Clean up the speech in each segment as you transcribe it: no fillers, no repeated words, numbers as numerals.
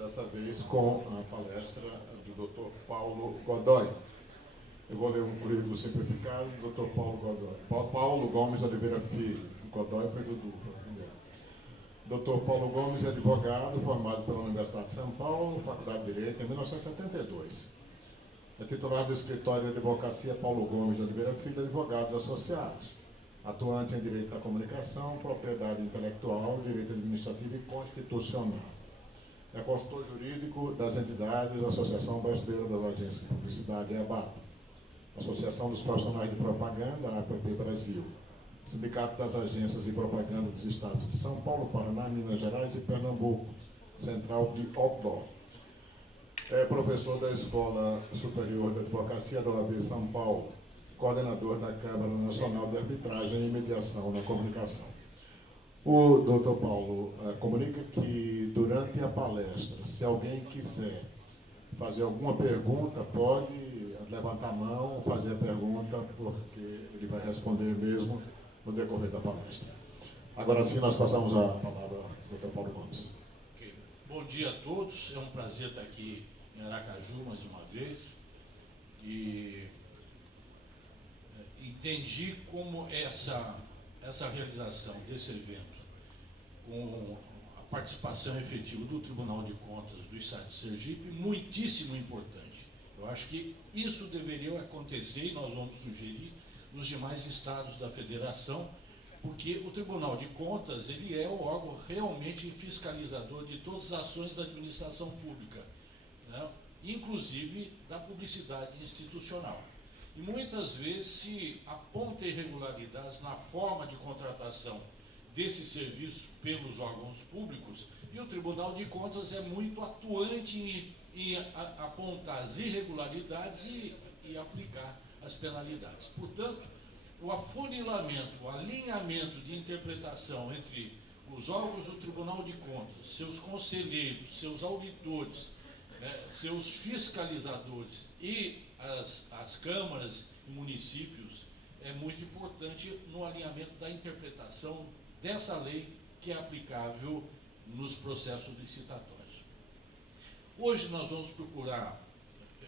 desta vez com a palestra do Dr. Paulo Godoy. Eu vou ler um currículo simplificado do Dr. Paulo Godoy. Paulo Gomes Oliveira Filho. O Godoy foi do duplo, primeiro. Dr. Paulo Gomes é advogado, formado pela Universidade de São Paulo, Faculdade de Direito, em 1972. É titular do escritório de advocacia Paulo Gomes de Oliveira Filho, Advogados Associados. Atuante em Direito da Comunicação, Propriedade Intelectual, Direito Administrativo e Constitucional. É consultor jurídico das entidades Associação Brasileira das Agências de Publicidade, EABAP, Associação dos Profissionais de Propaganda, APP Brasil, Sindicato das Agências de Propaganda dos Estados de São Paulo, Paraná, Minas Gerais e Pernambuco, Central de Outdoor. É professor da Escola Superior de Advocacia da OAB São Paulo, coordenador da Câmara Nacional de Arbitragem e Mediação na Comunicação. O Dr. Paulo comunica que durante a palestra, se alguém quiser fazer alguma pergunta, pode levantar a mão, fazer a pergunta, porque ele vai responder mesmo no decorrer da palestra. Agora sim, nós passamos a palavra ao Dr. Paulo Gomes. Okay. Bom dia a todos, é um prazer estar aqui em Aracaju mais uma vez. E entendi como essa realização desse evento, com a participação efetiva do Tribunal de Contas do Estado de Sergipe, muitíssimo importante. Eu acho que isso deveria acontecer, e nós vamos sugerir, nos demais estados da federação, porque o Tribunal de Contas ele é o órgão realmente fiscalizador de todas as ações da administração pública, né? Inclusive da publicidade institucional. E muitas vezes se aponta irregularidades na forma de contratação desse serviço pelos órgãos públicos, e o Tribunal de Contas é muito atuante em apontar as irregularidades e aplicar as penalidades. Portanto, o afunilamento, o alinhamento de interpretação entre os órgãos do Tribunal de Contas, seus conselheiros, seus auditores, seus fiscalizadores e as câmaras e municípios é muito importante no alinhamento da interpretação dessa lei que é aplicável nos processos licitatórios. Hoje nós vamos procurar,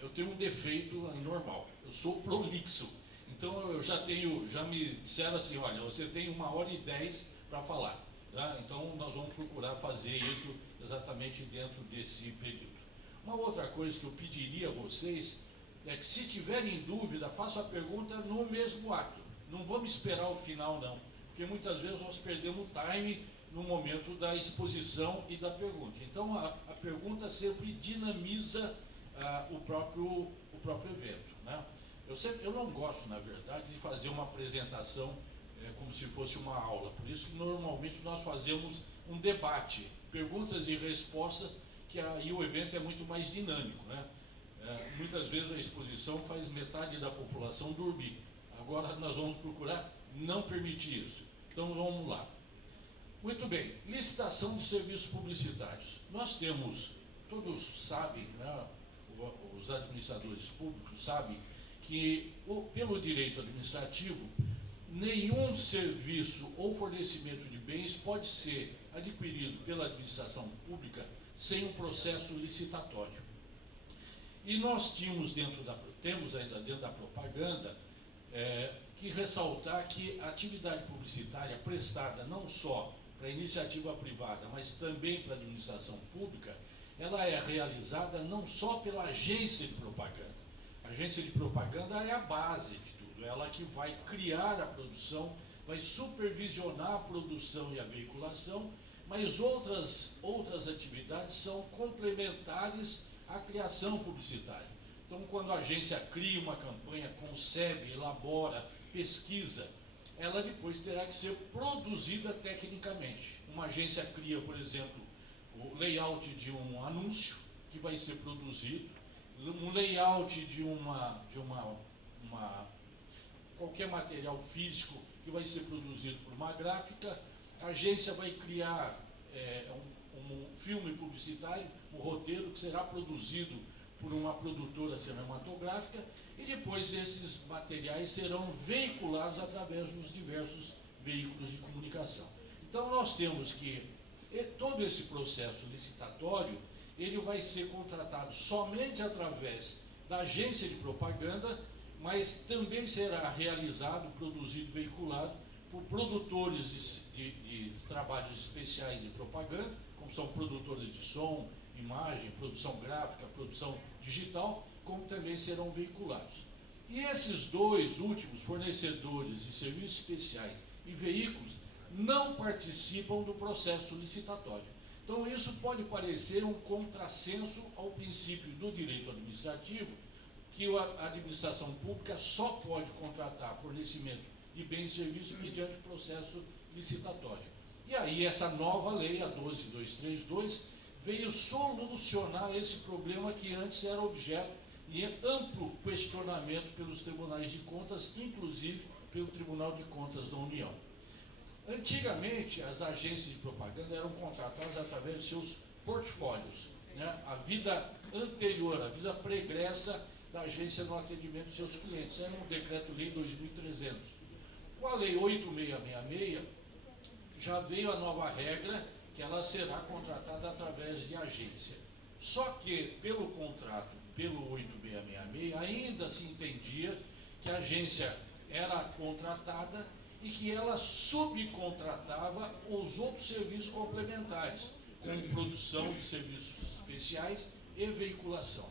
eu tenho um defeito normal, eu sou prolixo, então eu já me disseram assim, olha, você tem 1h10 para falar, tá? Então nós vamos procurar fazer isso exatamente dentro desse período. Uma outra coisa que eu pediria a vocês é que, se tiverem dúvida, façam a pergunta no mesmo ato. Não vamos esperar o final, não, porque muitas vezes nós perdemos o time no momento da exposição e da pergunta. Então, a pergunta sempre dinamiza o próprio evento, né? Eu não gosto, na verdade, de fazer uma apresentação como se fosse uma aula. Por isso que, normalmente, nós fazemos um debate, perguntas e respostas, que aí o evento é muito mais dinâmico, né? Muitas vezes a exposição faz metade da população dormir. Agora nós vamos procurar não permitir isso. Então vamos lá. Muito bem, licitação de serviços publicitários. Nós temos, todos sabem, né, os administradores públicos sabem que, pelo direito administrativo, nenhum serviço ou fornecimento de bens pode ser adquirido pela administração pública sem um processo licitatório. E nós temos temos ainda dentro da propaganda que ressaltar que a atividade publicitária prestada não só para a iniciativa privada, mas também para a administração pública, ela é realizada não só pela agência de propaganda. A agência de propaganda é a base de tudo, ela que vai criar a produção, vai supervisionar a produção e a veiculação, mas outras atividades são complementares à criação publicitária. Então, quando a agência cria uma campanha, concebe, elabora, pesquisa, ela depois terá que ser produzida tecnicamente. Uma agência cria, por exemplo, o layout de um anúncio, que vai ser produzido, um layout de qualquer material físico, que vai ser produzido por uma gráfica. A agência vai criar um filme publicitário, um roteiro que será produzido por uma produtora cinematográfica, e depois esses materiais serão veiculados através dos diversos veículos de comunicação. Então nós temos que todo esse processo licitatório, ele vai ser contratado somente através da agência de propaganda, mas também será realizado, produzido e veiculado por produtores de trabalhos especiais de propaganda, como são produtores de som, imagem, produção gráfica, produção digital, como também serão veiculados. E esses dois últimos, fornecedores de serviços especiais e veículos, não participam do processo licitatório. Então isso pode parecer um contrassenso ao princípio do direito administrativo, que a administração pública só pode contratar fornecimento de bens e serviços mediante processo licitatório. E aí essa nova lei, a 12232, veio solucionar esse problema que antes era objeto de amplo questionamento pelos tribunais de contas, inclusive pelo Tribunal de Contas da União. Antigamente, as agências de propaganda eram contratadas através de seus portfólios, né? A vida anterior, a vida pregressa da agência no atendimento de seus clientes. Era um decreto-lei 2300. Com a lei 8666, já veio a nova regra que ela será contratada através de agência. Só que, pelo contrato, pelo 8666, ainda se entendia que a agência era contratada e que ela subcontratava os outros serviços complementares, como produção de serviços especiais e veiculação.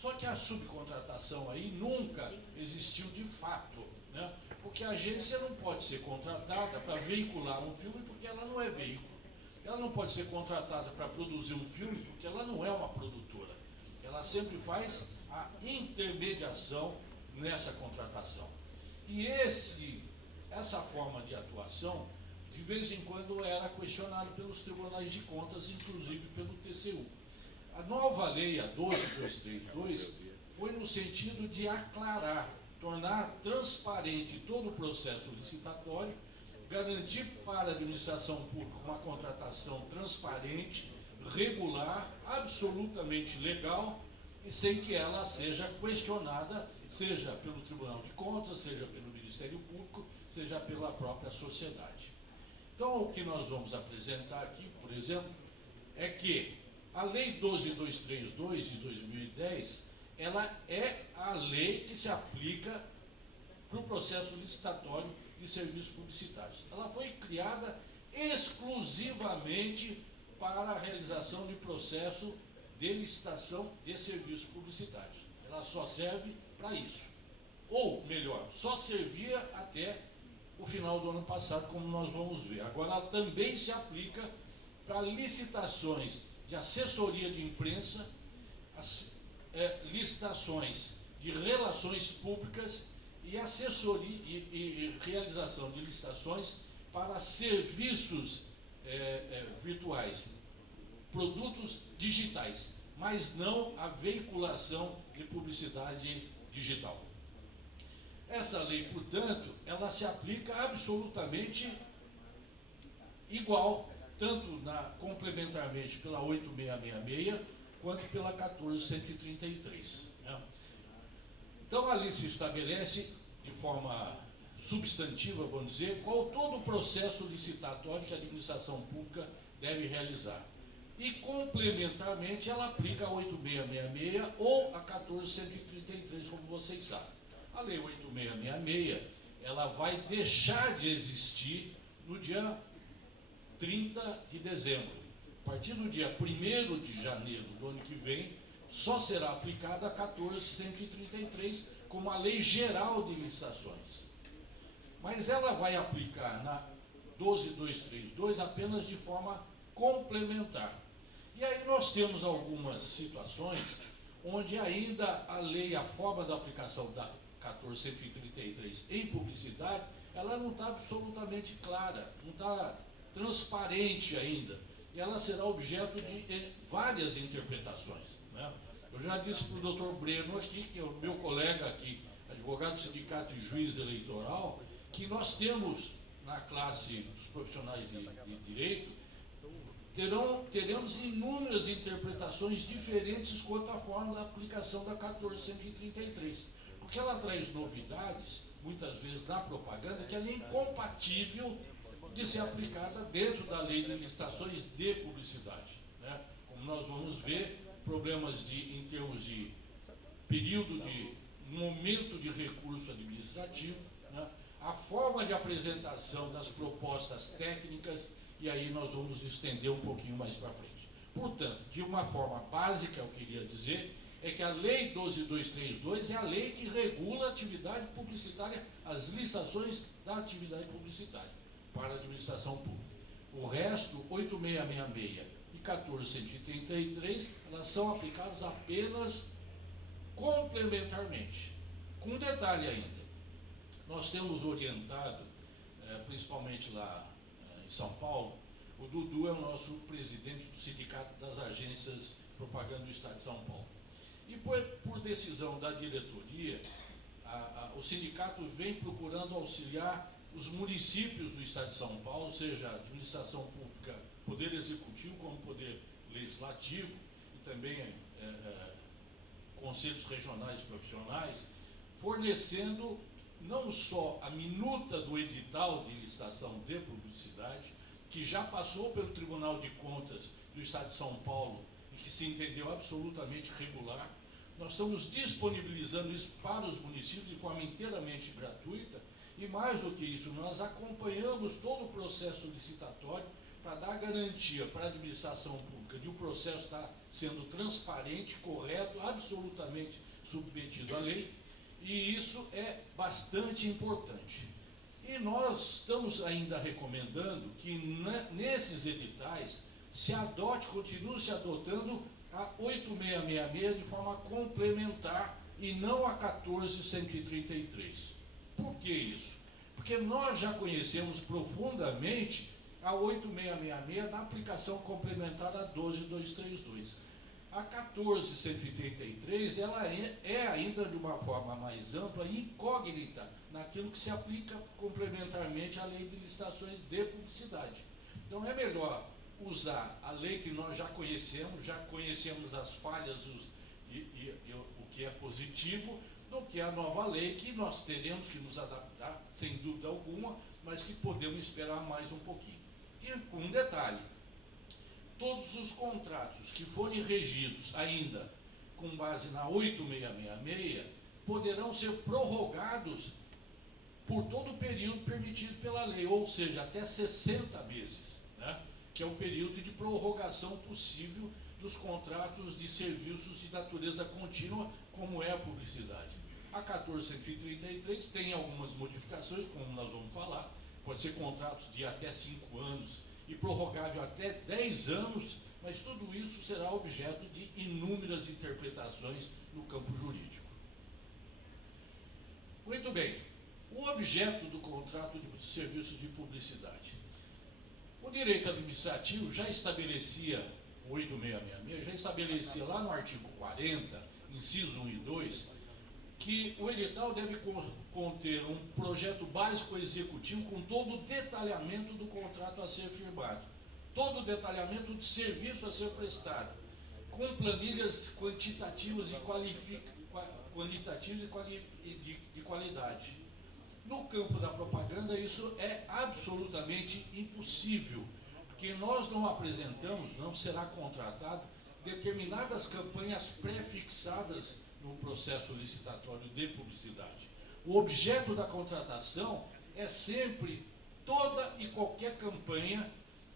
Só que a subcontratação aí nunca existiu de fato, né? Porque a agência não pode ser contratada para veicular um filme porque ela não é veículo. Ela não pode ser contratada para produzir um filme porque ela não é uma produtora. Ela sempre faz a intermediação nessa contratação. E essa forma de atuação, de vez em quando, era questionada pelos tribunais de contas, inclusive pelo TCU. A nova lei, a 12232, foi no sentido de aclarar, tornar transparente todo o processo licitatório, garantir para a administração pública uma contratação transparente, regular, absolutamente legal, e sem que ela seja questionada, seja pelo Tribunal de Contas, seja pelo Ministério Público, seja pela própria sociedade. Então, o que nós vamos apresentar aqui, por exemplo, é que a Lei 12232 de 2010, ela é a lei que se aplica para o processo licitatório de serviços publicitários. Ela foi criada exclusivamente para a realização de processo de licitação de serviços publicitários. Ela só serve para isso. Ou, melhor, só servia até o final do ano passado, como nós vamos ver. Agora, ela também se aplica para licitações de assessoria de imprensa, licitações de relações públicas e assessoria e realização de licitações para serviços virtuais, produtos digitais, mas não a veiculação de publicidade digital. Essa lei, portanto, ela se aplica absolutamente igual, tanto complementarmente pela 8666, quanto pela 14133. Né? Então, ali se estabelece, de forma substantiva, vamos dizer, qual todo o processo licitatório que a administração pública deve realizar. E, complementarmente, ela aplica a 8666 ou a 14133, como vocês sabem. A Lei 8666, ela vai deixar de existir no dia 30 de dezembro. A partir do dia 1º de janeiro do ano que vem, só será aplicada a 14133 como a Lei Geral de Licitações. Mas ela vai aplicar na 12232 apenas de forma complementar. E aí nós temos algumas situações onde ainda a lei, a forma da aplicação da 14133 em publicidade, ela não está absolutamente clara, não está transparente ainda. E ela será objeto de várias interpretações. Né? Eu já disse para o doutor Breno aqui, que é o meu colega aqui, advogado do sindicato e juiz eleitoral, que nós temos na classe dos profissionais de direito, teremos inúmeras interpretações diferentes quanto à forma da aplicação da 14133, porque ela traz novidades, muitas vezes na propaganda, que ela é incompatível de ser aplicada dentro da lei de licitações de publicidade. Né? Como nós vamos ver, problemas em termos de período de momento de recurso administrativo, né? A forma de apresentação das propostas técnicas, e aí nós vamos estender um pouquinho mais para frente. Portanto, de uma forma básica, eu queria dizer, é que a Lei 12.232 é a lei que regula a atividade publicitária, as licitações da atividade publicitária para a administração pública. O resto, 8.666 e 14.133, elas são aplicadas apenas complementarmente. Com um detalhe ainda, nós temos orientado, principalmente lá em São Paulo, o Dudu é o nosso presidente do Sindicato das Agências de Propaganda do Estado de São Paulo. E por decisão da diretoria, o sindicato vem procurando auxiliar os municípios do Estado de São Paulo, seja a administração pública, poder executivo como poder legislativo, e também conselhos regionais profissionais, fornecendo não só a minuta do edital de licitação de publicidade, que já passou pelo Tribunal de Contas do Estado de São Paulo e que se entendeu absolutamente regular. Nós estamos disponibilizando isso para os municípios de forma inteiramente gratuita, e mais do que isso, nós acompanhamos todo o processo licitatório para dar garantia para a administração pública de o processo estar sendo transparente, correto, absolutamente submetido à lei, e isso é bastante importante. E nós estamos ainda recomendando que nesses editais se adote, continue se adotando a 8.666 de forma complementar e não a 14.133. Por que isso? Porque nós já conhecemos profundamente a 8.666 na aplicação complementar a 12.232. A 14.133, ela é ainda de uma forma mais ampla e incógnita naquilo que se aplica complementarmente à lei de licitações de publicidade. Então é melhor usar a lei que nós já conhecemos as falhas e o que é positivo, do que a nova lei que nós teremos que nos adaptar, sem dúvida alguma, mas que podemos esperar mais um pouquinho. E com um detalhe, todos os contratos que forem regidos ainda com base na 8.666 poderão ser prorrogados por todo o período permitido pela lei, ou seja, até 60 meses, né? Que é o período de prorrogação possível dos contratos de serviços de natureza contínua, como é a publicidade. A 14.133 tem algumas modificações, como nós vamos falar, pode ser contratos de até 5 anos e prorrogável até 10 anos, mas tudo isso será objeto de inúmeras interpretações no campo jurídico. Muito bem, o objeto do contrato de serviços de publicidade. O direito administrativo já estabelecia, o 8.666, já estabelecia lá no artigo 40, inciso 1 e 2, que o edital deve conter um projeto básico executivo com todo o detalhamento do contrato a ser firmado, todo o detalhamento de serviço a ser prestado, com planilhas quantitativas e de qualidade. No campo da propaganda, isso é absolutamente impossível, porque nós não apresentamos, não será contratado, determinadas campanhas pré-fixadas no processo licitatório de publicidade. O objeto da contratação é sempre toda e qualquer campanha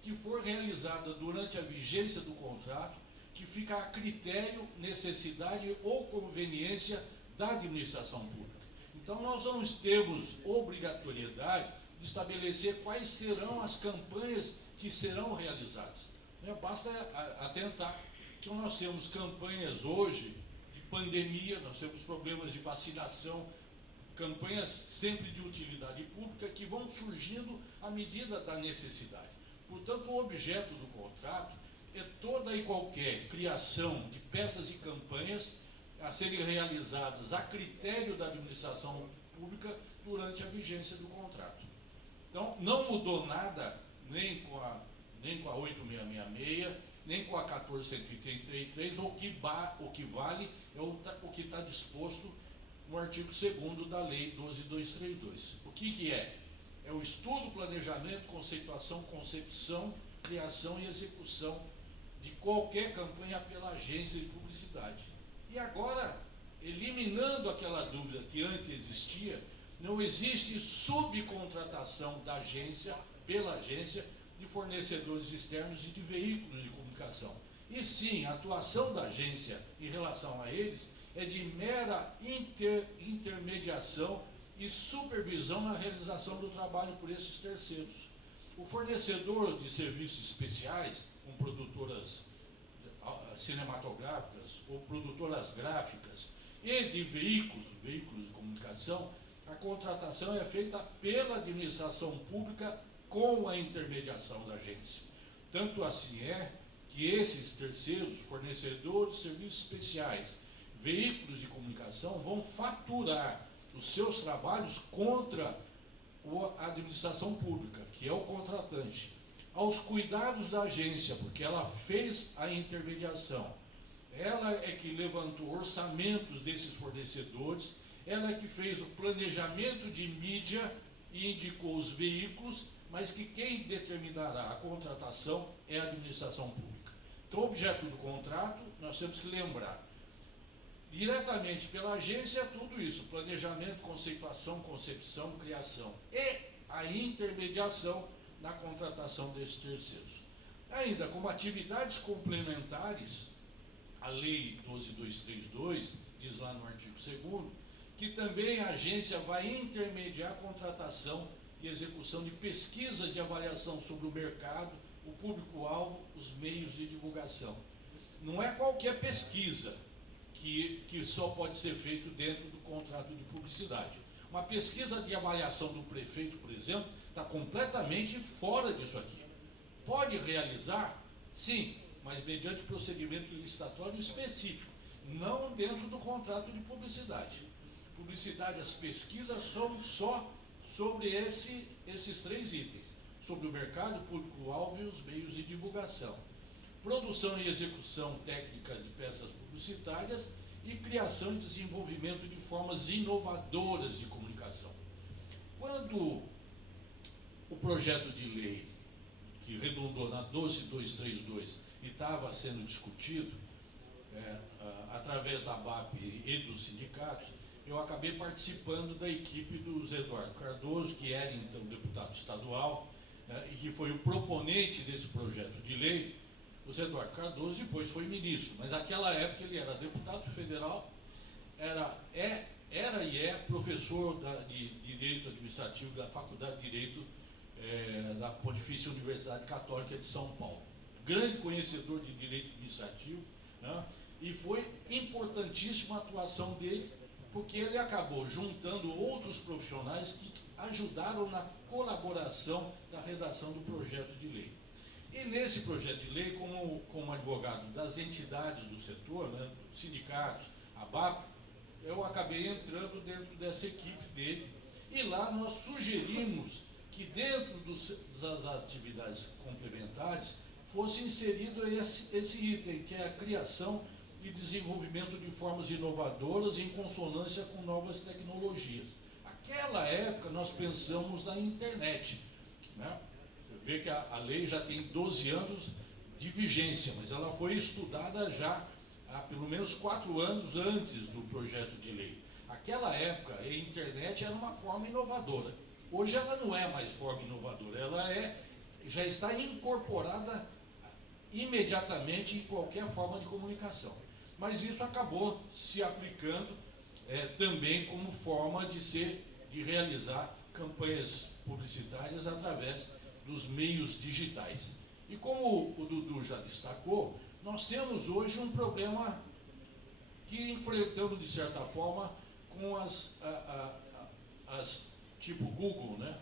que for realizada durante a vigência do contrato, que fica a critério, necessidade ou conveniência da administração pública. Então, nós não temos obrigatoriedade de estabelecer quais serão as campanhas que serão realizadas. Basta atentar que nós temos campanhas hoje de pandemia, nós temos problemas de vacinação, campanhas sempre de utilidade pública que vão surgindo à medida da necessidade. Portanto, o objeto do contrato é toda e qualquer criação de peças e campanhas a serem realizadas a critério da administração pública durante a vigência do contrato. Então, não mudou nada, nem com a 8.666, nem com a 14.133, o que vale é o que está disposto no artigo 2º da Lei 12.232. O que é? É o estudo, planejamento, conceituação, concepção, criação e execução de qualquer campanha pela agência de publicidade. E agora, eliminando aquela dúvida que antes existia, não existe subcontratação da agência, pela agência, de fornecedores externos e de veículos de comunicação. E sim, a atuação da agência em relação a eles é de mera intermediação e supervisão na realização do trabalho por esses terceiros. O fornecedor de serviços especiais, com produtoras cinematográficas ou produtoras gráficas e de veículos de comunicação, a contratação é feita pela administração pública com a intermediação da agência. Tanto assim é que esses terceiros, fornecedores de serviços especiais, veículos de comunicação, vão faturar os seus trabalhos contra a administração pública, que é o contratante, aos cuidados da agência, porque ela fez a intermediação. Ela é que levantou orçamentos desses fornecedores, ela é que fez o planejamento de mídia e indicou os veículos, mas que quem determinará a contratação é a administração pública. Então, o objeto do contrato, nós temos que lembrar, diretamente pela agência é tudo isso: planejamento, conceituação, concepção, criação e a intermediação na contratação desses terceiros. Ainda como atividades complementares, a Lei 12.232 diz lá no artigo 2º, que também a agência vai intermediar a contratação e execução de pesquisa de avaliação sobre o mercado, o público-alvo, os meios de divulgação. Não é qualquer pesquisa que só pode ser feito dentro do contrato de publicidade. Uma pesquisa de avaliação do prefeito, por exemplo, está completamente fora disso aqui. Pode realizar? Sim, mas mediante procedimento licitatório específico, não dentro do contrato de publicidade. Publicidade, as pesquisas são só sobre esses 3 itens: sobre o mercado, público-alvo e os meios de divulgação. Produção e execução técnica de peças publicitárias e criação e desenvolvimento de formas inovadoras de comunicação. Quando o projeto de lei, que redundou na 12.232 e estava sendo discutido através da BAP e dos sindicatos, eu acabei participando da equipe do Zé Eduardo Cardoso, que era então deputado estadual, e que foi o proponente desse projeto de lei. O Zé Eduardo Cardoso depois foi ministro, mas naquela época ele era deputado federal, era e é professor de Direito Administrativo da Faculdade de Direito da Pontifícia Universidade Católica de São Paulo. Grande conhecedor de Direito Administrativo, né? E foi importantíssima a atuação dele, porque ele acabou juntando outros profissionais que ajudaram na colaboração da redação do projeto de lei. E nesse projeto de lei, como advogado das entidades do setor, né, sindicatos, a BAP, eu acabei entrando dentro dessa equipe dele, e lá nós sugerimos que dentro das atividades complementares fosse inserido esse item, que é a criação e desenvolvimento de formas inovadoras em consonância com novas tecnologias. Naquela época nós pensamos na internet, né? Você vê que a lei já tem 12 anos de vigência, mas ela foi estudada já há pelo menos 4 anos antes do projeto de lei. Naquela época a internet era uma forma inovadora. Hoje ela não é mais forma inovadora, ela já está incorporada imediatamente em qualquer forma de comunicação. Mas isso acabou se aplicando também como forma de realizar campanhas publicitárias através dos meios digitais. E como o Dudu já destacou, nós temos hoje um problema que enfrentamos de certa forma com as tipo Google, né?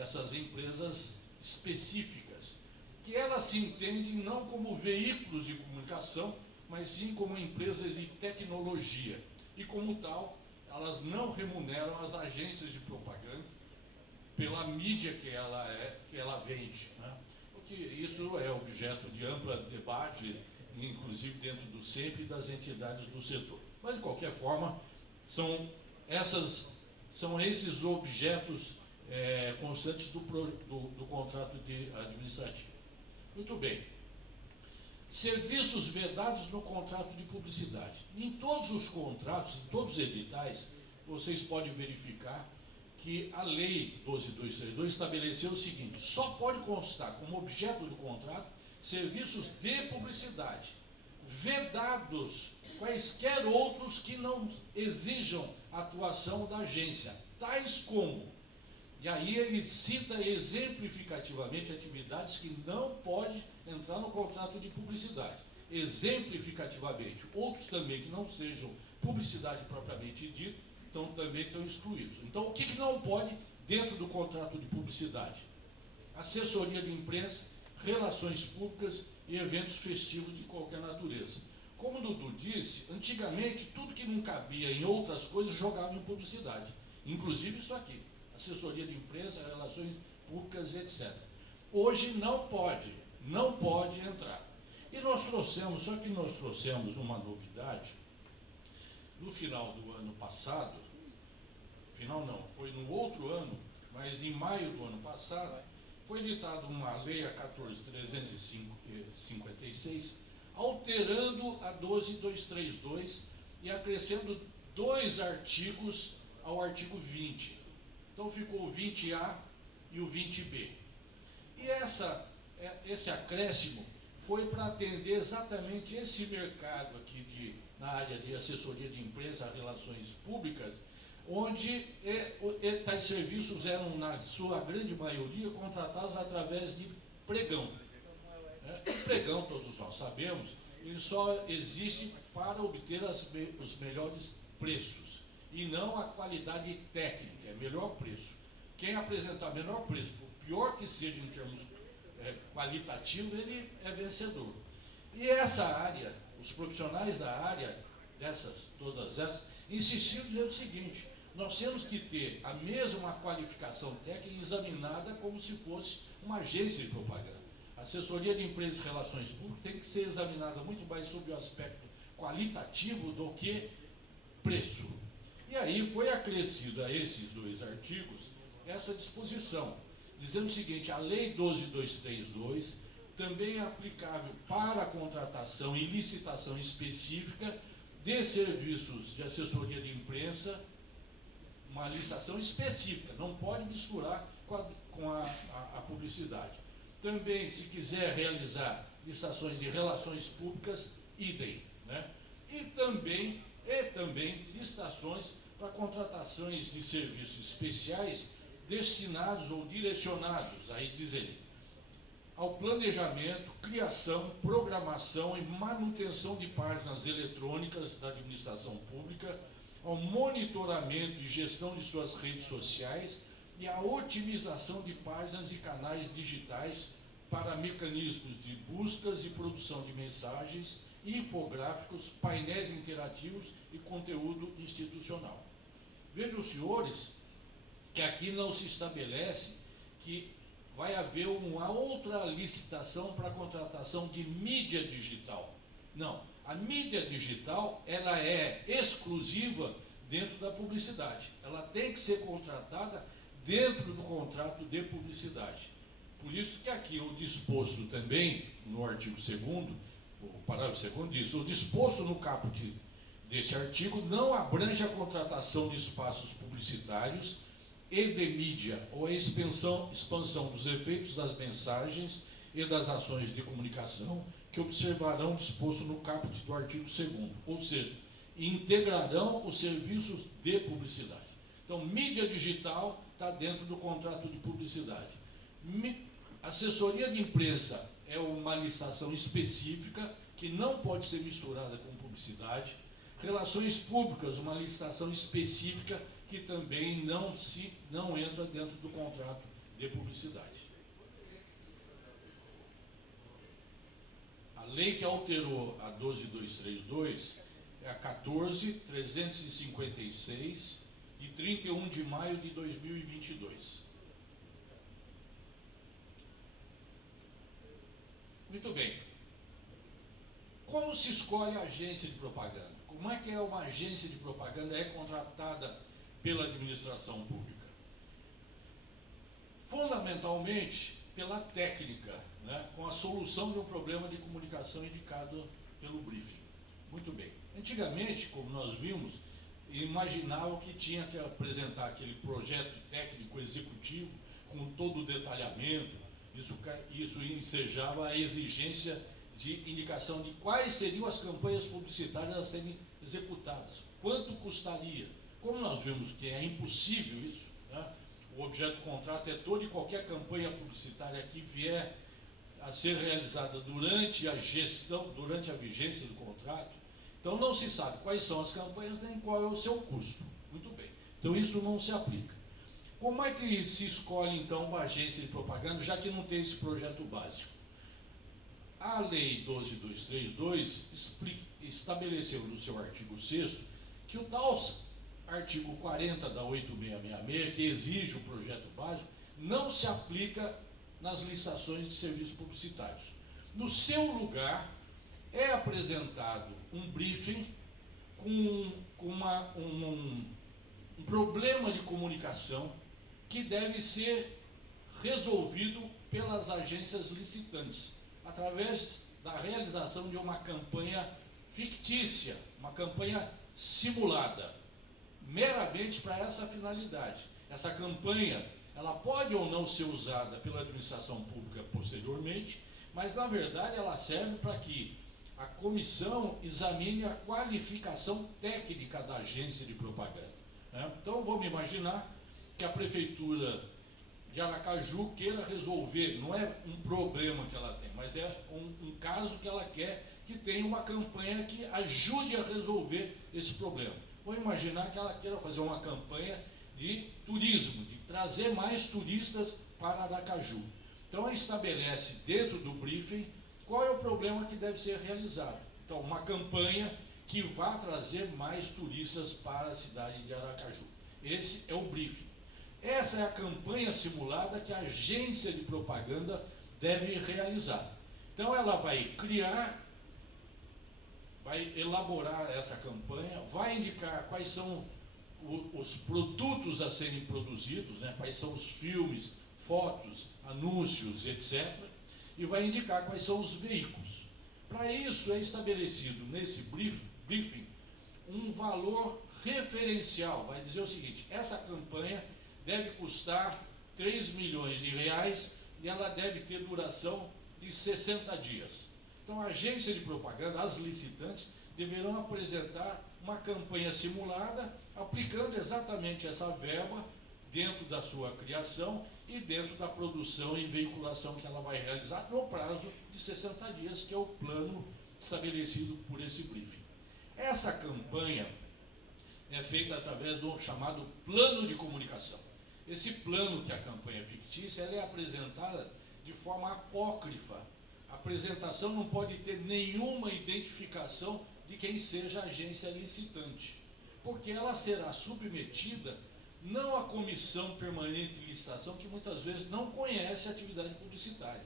Essas empresas específicas, que elas se entendem não como veículos de comunicação, mas sim como empresas de tecnologia. E como tal, elas não remuneram as agências de propaganda pela mídia que ela vende, né? Porque isso é objeto de amplo debate, inclusive dentro do CEP e das entidades do setor. Mas, de qualquer forma, são esses objetos constantes do contrato administrativo. Muito bem. Serviços vedados no contrato de publicidade. Em todos os contratos, em todos os editais, vocês podem verificar que a Lei 12.232 estabeleceu o seguinte: só pode constar como objeto do contrato serviços de publicidade, vedados quaisquer outros que não exijam atuação da agência, tais como, e aí ele cita exemplificativamente atividades que não pode entrar no contrato de publicidade, exemplificativamente. Outros também que não sejam publicidade propriamente dita, então também estão excluídos. Então, o que não pode dentro do contrato de publicidade? Assessoria de imprensa, relações públicas e eventos festivos de qualquer natureza. Como o Dudu disse, antigamente tudo que não cabia em outras coisas jogava em publicidade, inclusive isso aqui, assessoria de imprensa, relações públicas, etc. Hoje não pode entrar. E nós trouxemos, só que nós trouxemos uma novidade, no final do ano passado, final não, foi no outro ano, mas em maio do ano passado, foi editada uma lei, a 14.356, alterando a 12.232 e acrescendo 2 artigos ao artigo 20. Então ficou o 20A e o 20B. E esse acréscimo foi para atender exatamente esse mercado aqui na área de assessoria de imprensa, relações públicas, onde tais serviços eram, na sua grande maioria, contratados através de pregão. O pregão, todos nós sabemos, ele só existe para obter os melhores preços, e não a qualidade técnica, é melhor preço. Quem apresentar menor preço, por pior que seja em termos qualitativos, ele é vencedor. E essa área, os profissionais da área, todas essas, insistiram dizendo o seguinte: nós temos que ter a mesma qualificação técnica examinada como se fosse uma agência de propaganda. A assessoria de empresas e relações públicas tem que ser examinada muito mais sob o aspecto qualitativo do que preço. E aí foi acrescido a esses 2 artigos essa disposição, dizendo o seguinte: a Lei 12.232 também é aplicável para a contratação e licitação específica de serviços de assessoria de imprensa, uma licitação específica, não pode misturar com a publicidade. Também, se quiser realizar licitações de relações públicas, idem, né? E também licitações para contratações de serviços especiais destinados ou direcionados, aí diz ele, ao planejamento, criação, programação e manutenção de páginas eletrônicas da administração pública, ao monitoramento e gestão de suas redes sociais e à otimização de páginas e canais digitais para mecanismos de buscas e produção de mensagens, infográficos, painéis interativos e conteúdo institucional. Vejam, os senhores, que aqui não se estabelece que vai haver uma outra licitação para a contratação de mídia digital. Não, a mídia digital, ela é exclusiva dentro da publicidade. Ela tem que ser contratada dentro do contrato de publicidade. Por isso que aqui o disposto também, no artigo 2º, o parágrafo 2º diz: o disposto no caput desse artigo não abrange a contratação de espaços publicitários e de mídia ou a expansão dos efeitos das mensagens e das ações de comunicação que observarão o disposto no caput do artigo 2º, ou seja, integrarão os serviços de publicidade. Então, mídia digital está dentro do contrato de publicidade. Assessoria de imprensa é uma licitação específica que não pode ser misturada com publicidade. Relações públicas, uma licitação específica que também não entra dentro do contrato de publicidade. A lei que alterou a 12.232 é a 14.356, de 31 de maio de 2022. Muito bem. Como se escolhe a agência de propaganda? Como é que uma agência de propaganda é contratada pela administração pública? Fundamentalmente, pela técnica, né, com a solução de um problema de comunicação indicado pelo briefing. Muito bem. Antigamente, como nós vimos, imaginavam que tinha que apresentar aquele projeto técnico executivo com todo o detalhamento. Isso ensejava a exigência de indicação de quais seriam as campanhas publicitárias a serem executadas, quanto custaria. Como nós vimos que é impossível isso, né? O objeto do contrato é toda e qualquer campanha publicitária que vier a ser realizada durante a gestão, durante a vigência do contrato. Então não se sabe quais são as campanhas nem qual é o seu custo. Muito bem. Então isso não se aplica. Como é que se escolhe então uma agência de propaganda, já que não tem esse projeto básico? A Lei 12.232 estabeleceu no seu artigo 6º que o tal artigo 40 da 8666, que exige o projeto básico, não se aplica nas licitações de serviços publicitários. No seu lugar, é apresentado um briefing com um problema de comunicação que deve ser resolvido pelas agências licitantes, através da realização de uma campanha fictícia, uma campanha simulada, meramente para essa finalidade. Essa campanha, ela pode ou não ser usada pela administração pública posteriormente, mas na verdade ela serve para que a comissão examine a qualificação técnica da agência de propaganda, né? Então vamos imaginar que a prefeitura de Aracaju queira resolver, não é um problema que ela tem, mas é um caso que ela quer que tenha uma campanha que ajude a resolver esse problema. Vamos imaginar que ela queira fazer uma campanha de turismo, de trazer mais turistas para Aracaju. Então ela estabelece dentro do briefing qual é o problema que deve ser realizado. Então, uma campanha que vá trazer mais turistas para a cidade de Aracaju. Esse é o briefing. Essa é a campanha simulada que a agência de propaganda deve realizar. Então ela vai criar, vai elaborar essa campanha, vai indicar quais são os produtos a serem produzidos, né? Quais são os filmes, fotos, anúncios, etc. E vai indicar quais são os veículos. Para isso é estabelecido nesse briefing um valor referencial. Vai dizer o seguinte: essa campanha deve custar 3 milhões de reais e ela deve ter duração de 60 dias. Então a agência de propaganda, as licitantes, deverão apresentar uma campanha simulada, aplicando exatamente essa verba dentro da sua criação e dentro da produção e veiculação que ela vai realizar no prazo de 60 dias, que é o plano estabelecido por esse briefing. Essa campanha é feita através do chamado plano de comunicação. Esse plano, que é a campanha fictícia, ela é apresentada de forma apócrifa. A apresentação não pode ter nenhuma identificação de quem seja a agência licitante, porque ela será submetida não à comissão permanente de licitação, que muitas vezes não conhece a atividade publicitária.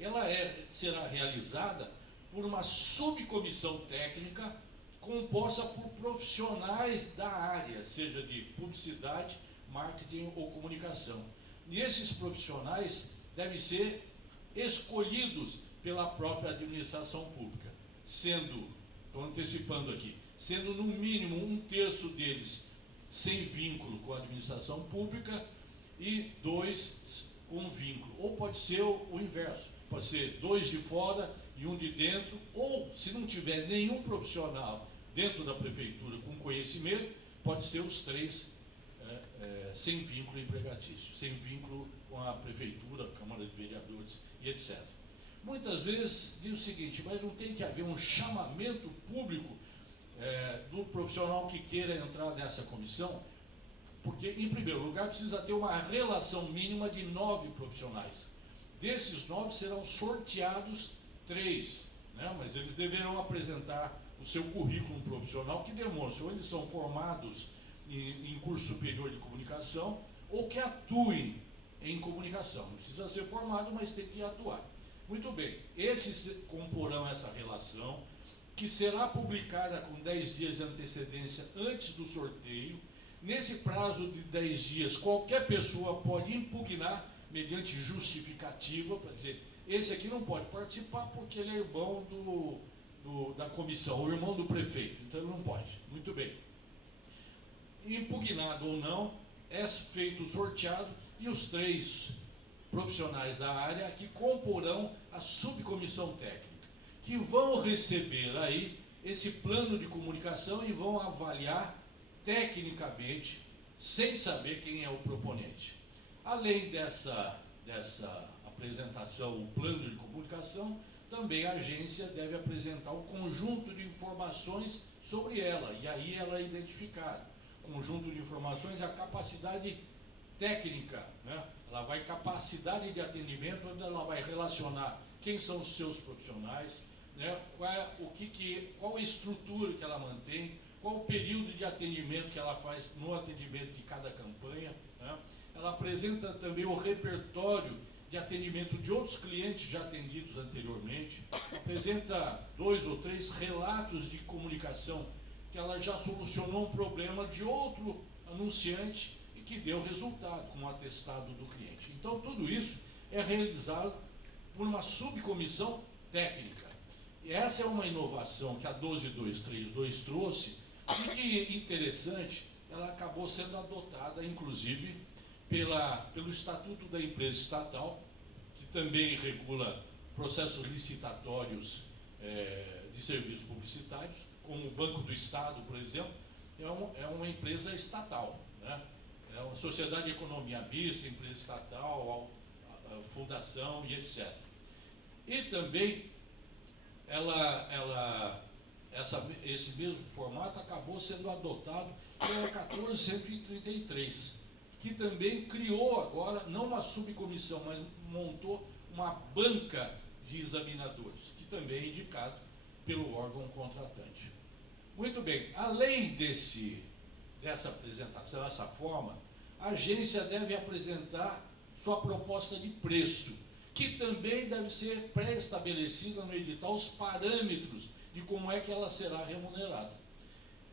Ela será realizada por uma subcomissão técnica composta por profissionais da área, seja de publicidade, marketing ou comunicação. E esses profissionais devem ser escolhidos pela própria administração pública, sendo, estou antecipando aqui, sendo no mínimo 1/3 deles sem vínculo com a administração pública e 2 com vínculo. Ou pode ser o inverso, pode ser 2 de fora e 1 de dentro, ou se não tiver nenhum profissional dentro da prefeitura com conhecimento, pode ser os 3 sem vínculo empregatício, sem vínculo com a prefeitura, Câmara de Vereadores e etc. Muitas vezes diz o seguinte: mas não tem que haver um chamamento público do profissional que queira entrar nessa comissão? Porque, em primeiro lugar, precisa ter uma relação mínima de 9 profissionais. Desses 9 serão sorteados 3, né? Mas eles deverão apresentar o seu currículo profissional que demonstre ou eles são formados em curso superior de comunicação ou que atuem em comunicação. Não precisa ser formado, mas tem que atuar. Muito bem, esses comporão essa relação, que será publicada com 10 dias de antecedência antes do sorteio. Nesse prazo de 10 dias, qualquer pessoa pode impugnar mediante justificativa, para dizer, esse aqui não pode participar porque ele é irmão da comissão, o irmão do prefeito, então ele não pode. Muito bem. Impugnado ou não, é feito o sorteado e os 3 profissionais da área que comporão a subcomissão técnica, que vão receber aí esse plano de comunicação e vão avaliar tecnicamente, sem saber quem é o proponente. Além dessa apresentação, o plano de comunicação, também a agência deve apresentar um conjunto de informações sobre ela, e aí ela é identificada. Conjunto de informações, a capacidade técnica, né? Ela vai capacidade de atendimento, onde ela vai relacionar quem são os seus profissionais, né? Qual a estrutura que ela mantém, qual o período de atendimento que ela faz no atendimento de cada campanha, né? Ela apresenta também o repertório de atendimento de outros clientes já atendidos anteriormente, apresenta 2 ou 3 relatos de comunicação que ela já solucionou um problema de outro anunciante e que deu resultado com o atestado do cliente. Então, tudo isso é realizado por uma subcomissão técnica. E essa é uma inovação que a 12232 trouxe e que, interessante, ela acabou sendo adotada, inclusive, pelo Estatuto da Empresa Estatal, que também regula processos licitatórios de serviços publicitários, como o Banco do Estado, por exemplo, é uma empresa estatal, né? É uma sociedade de economia mista, empresa estatal, a fundação e etc. E também esse mesmo formato acabou sendo adotado pela 14133, que também criou agora, não uma subcomissão, mas montou uma banca de examinadores, que também é indicado pelo órgão contratante. Muito bem, além dessa apresentação, dessa forma, a agência deve apresentar sua proposta de preço, que também deve ser pré-estabelecida no edital os parâmetros de como é que ela será remunerada.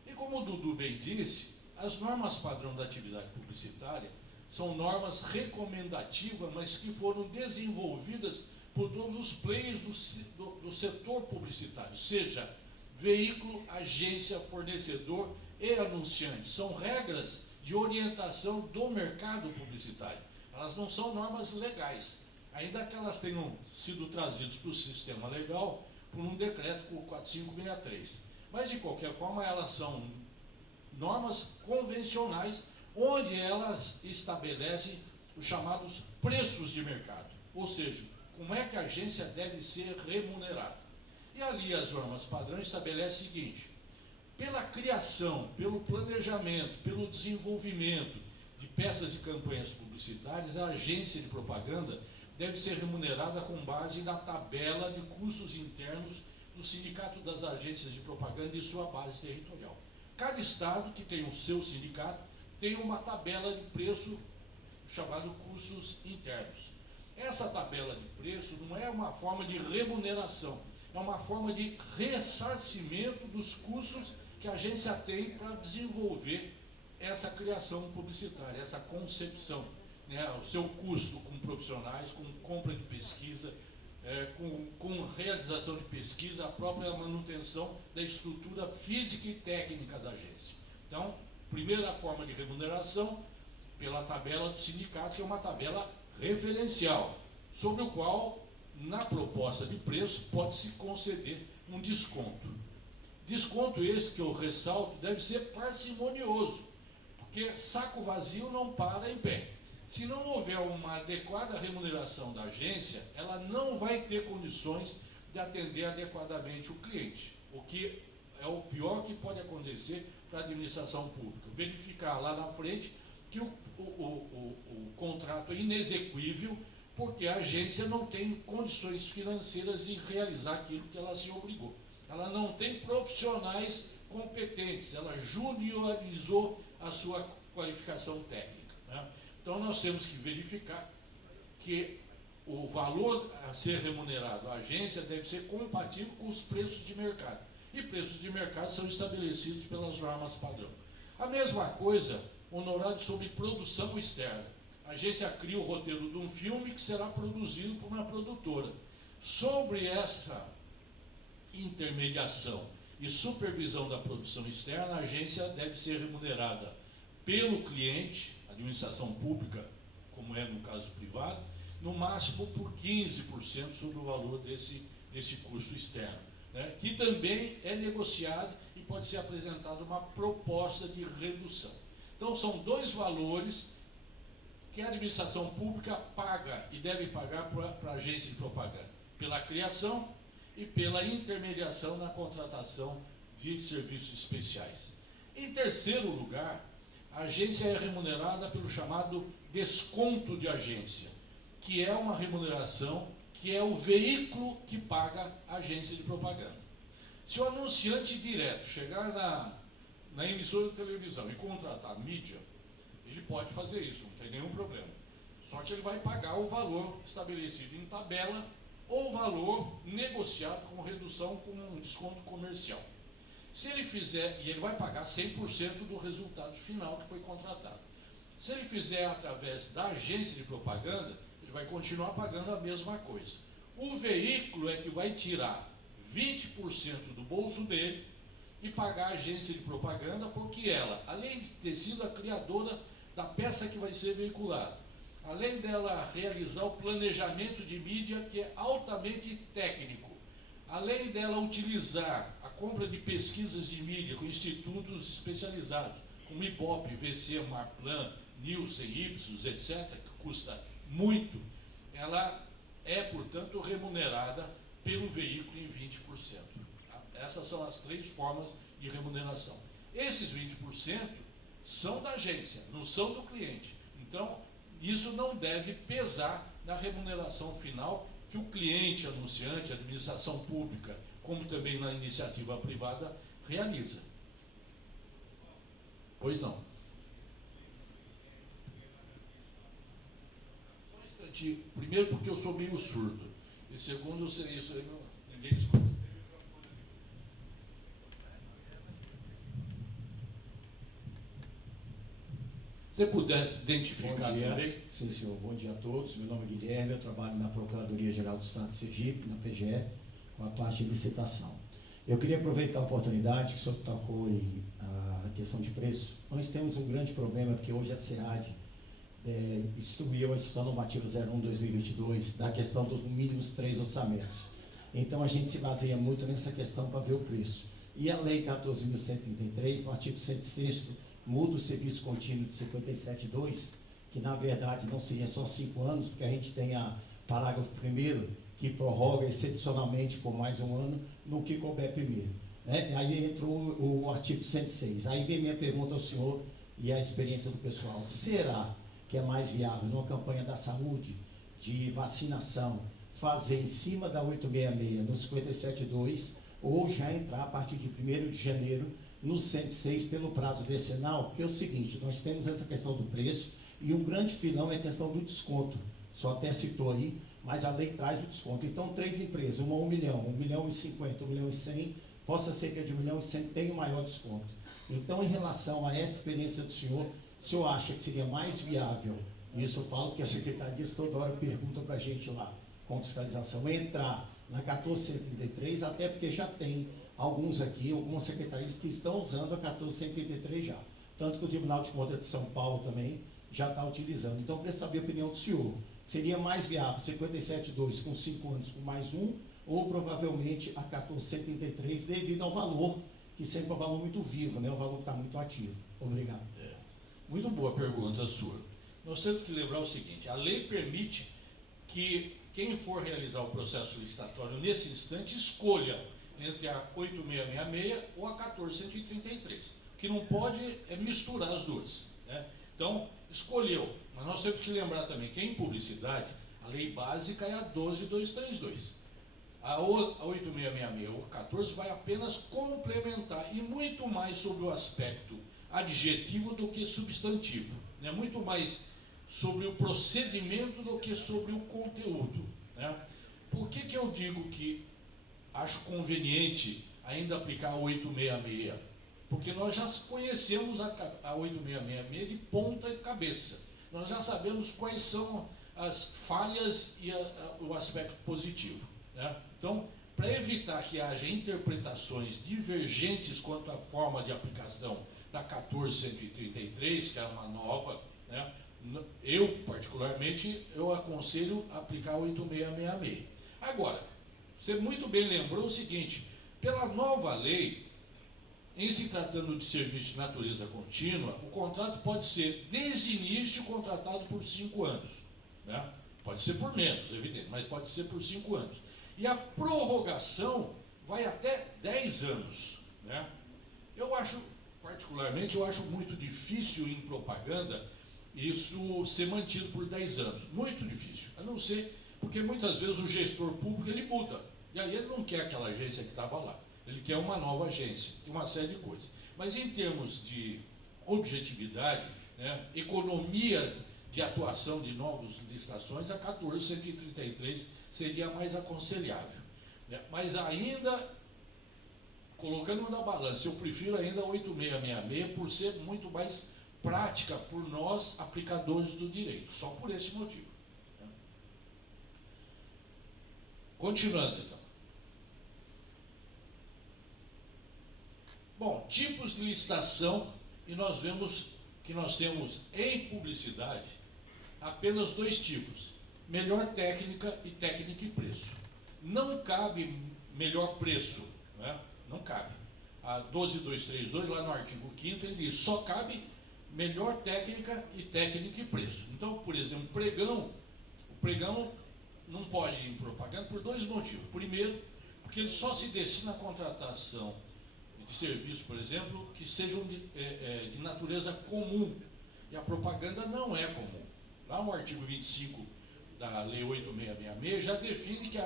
E como o Dudu bem disse, as normas padrão da atividade publicitária são normas recomendativas, mas que foram desenvolvidas por todos os players do setor publicitário, seja veículo, agência, fornecedor e anunciante. São regras de orientação do mercado publicitário. Elas não são normas legais, ainda que elas tenham sido trazidas para o sistema legal por um decreto 4563. Mas, de qualquer forma, elas são normas convencionais, onde elas estabelecem os chamados preços de mercado, ou seja, como é que a agência deve ser remunerada. E ali as normas padrão estabelecem o seguinte: pela criação, pelo planejamento, pelo desenvolvimento de peças e campanhas publicitárias, a agência de propaganda deve ser remunerada com base na tabela de custos internos do Sindicato das Agências de Propaganda e sua base territorial. Cada estado que tem o seu sindicato tem uma tabela de preço chamada custos internos. Essa tabela de preço não é uma forma de remuneração, é uma forma de ressarcimento dos custos que a agência tem para desenvolver essa criação publicitária, essa concepção, né? O seu custo com profissionais, com compra de pesquisa, com realização de pesquisa, a própria manutenção da estrutura física e técnica da agência. Então, primeira forma de remuneração, pela tabela do sindicato, que é uma tabela referencial, sobre o qual, na proposta de preço, pode-se conceder um desconto. Desconto esse que eu ressalto deve ser parcimonioso, porque saco vazio não para em pé. Se não houver uma adequada remuneração da agência, ela não vai ter condições de atender adequadamente o cliente, o que é o pior que pode acontecer para a administração pública. Verificar lá na frente que o contrato é inexequível, porque a agência não tem condições financeiras de realizar aquilo que ela se obrigou. Ela não tem profissionais competentes, ela juniorizou a sua qualificação técnica, né? Então nós temos que verificar que o valor a ser remunerado à agência deve ser compatível com os preços de mercado. E preços de mercado são estabelecidos pelas normas padrão. A mesma coisa, honorário sobre produção externa. A agência cria o roteiro de um filme que será produzido por uma produtora. Sobre essa intermediação e supervisão da produção externa, a agência deve ser remunerada pelo cliente, administração pública, como é no caso privado, no máximo por 15% sobre o valor desse custo externo, né? Que também é negociado e pode ser apresentada uma proposta de redução. Então, são dois valores que a administração pública paga e deve pagar para a agência de propaganda, pela criação e pela intermediação na contratação de serviços especiais. Em terceiro lugar, a agência é remunerada pelo chamado desconto de agência, que é uma remuneração que é o veículo que paga a agência de propaganda. Se o anunciante direto chegar na emissora de televisão e contratar mídia, ele pode fazer isso, não tem nenhum problema. Só que ele vai pagar o valor estabelecido em tabela ou o valor negociado com redução com um desconto comercial. Se ele fizer, e ele vai pagar 100% do resultado final que foi contratado. Se ele fizer através da agência de propaganda, ele vai continuar pagando a mesma coisa. O veículo é que vai tirar 20% do bolso dele e pagar a agência de propaganda, porque ela, além de ter sido a criadora da peça que vai ser veiculada, além dela realizar o planejamento de mídia, que é altamente técnico, além dela utilizar a compra de pesquisas de mídia com institutos especializados, como Ibope, VC, Marplan, Nielsen, Ipsos, etc., que custa muito, ela é, portanto, remunerada pelo veículo em 20%. Essas são as três formas de remuneração. Esses 20% são da agência, não são do cliente. Então, isso não deve pesar na remuneração final que o cliente, anunciante, administração pública, como também na iniciativa privada, realiza. Pois não. Só um instantinho. Primeiro, porque eu sou meio surdo. E segundo, isso aí ninguém escuta. Se você pudesse identificar também. Sim, senhor. Bom dia a todos. Meu nome é Guilherme, eu trabalho na Procuradoria-Geral do Estado de Sergipe, na PGE, com a parte de licitação. Eu queria aproveitar a oportunidade que o senhor tocou em a questão de preço. Nós temos um grande problema, porque hoje a SEAD distribuiu a Instituição Normativa 01/2022 da questão dos mínimos 3 orçamentos. Então, a gente se baseia muito nessa questão para ver o preço. E a Lei 14.133, no artigo 106º, muda o serviço contínuo de 57.2, que na verdade não seria só 5 anos, porque a gente tem a parágrafo 1º, que prorroga excepcionalmente por mais um ano, no que couber primeiro. Né? Aí entrou o artigo 106. Aí vem minha pergunta ao senhor e a experiência do pessoal. Será que é mais viável, numa campanha da saúde, de vacinação, fazer em cima da 866, no 57.2, ou já entrar a partir de 1º de janeiro, no 106 pelo prazo decenal? Porque é o seguinte, nós temos essa questão do preço e um grande filão é a questão do desconto. Só até citou aí, mas a lei traz o desconto. Então, 3 empresas, uma 1 milhão, 1.050.000, 1.100.000, possa ser que a de 1.100.000 tenha o maior desconto. Então, em relação a essa experiência do senhor, o senhor acha que seria mais viável, e isso eu falo porque a secretaria toda hora pergunta para a gente lá, com fiscalização, entrar na 14.133, até porque já tem alguns aqui, algumas secretarias que estão usando a 14.133 já. Tanto que o Tribunal de Contas de São Paulo também já está utilizando. Então, eu queria saber a opinião do senhor. Seria mais viável 57.2 com 5 anos com mais um, ou provavelmente a 14.133 devido ao valor, que sempre é um valor muito vivo, né? O valor que está muito ativo. Obrigado. Muito boa pergunta sua. Nós temos que lembrar o seguinte, a lei permite que quem for realizar o processo licitatório nesse instante escolha entre a 8666 ou a 14.133. O que não pode é misturar as duas, né? Então, escolheu. Mas nós temos que lembrar também que em publicidade, a lei básica é a 12.232. A 8666 ou a 14 vai apenas complementar e muito mais sobre o aspecto adjetivo do que substantivo, né? Muito mais sobre o procedimento do que sobre o conteúdo, né? Por que eu digo que acho conveniente ainda aplicar a 866? Porque nós já conhecemos a 8666 de ponta e cabeça. nós já sabemos quais são as falhas e o aspecto positivo, né? Então, para evitar que haja interpretações divergentes quanto à forma de aplicação da 14.133, que é uma nova, né? Eu, particularmente, eu aconselho aplicar 8.666. Agora, você muito bem lembrou o seguinte, pela nova lei, em se tratando de serviço de natureza contínua, o contrato pode ser, desde início, contratado por 5 anos. Né? Pode ser por menos, evidente, mas pode ser por 5 anos. E a prorrogação vai até 10 anos. Né? Eu acho, particularmente, eu acho muito difícil em propaganda isso ser mantido por 10 anos. Muito difícil, a não ser porque muitas vezes o gestor público ele muda. E aí ele não quer aquela agência que estava lá. Ele quer uma nova agência, uma série de coisas. Mas em termos de objetividade, né, economia de atuação de novas licitações, a 14.133 seria mais aconselhável. Né? Mas ainda, colocando na balança, eu prefiro ainda a 8.666 por ser muito mais prática por nós, aplicadores do direito, só por esse motivo. Né? Continuando, então. Bom, tipos de licitação, e nós vemos que nós temos em publicidade apenas 2 tipos, melhor técnica e técnica e preço. Não cabe melhor preço, né? Não cabe. A 12.232, lá no artigo 5º, ele diz, só cabe melhor técnica e técnica e preço. Então, por exemplo, o pregão não pode ir em propaganda por 2 motivos. Primeiro, porque ele só se destina à contratação de serviços, por exemplo, que sejam de natureza comum. E a propaganda não é comum. Lá no artigo 25 da Lei 8.666 já define que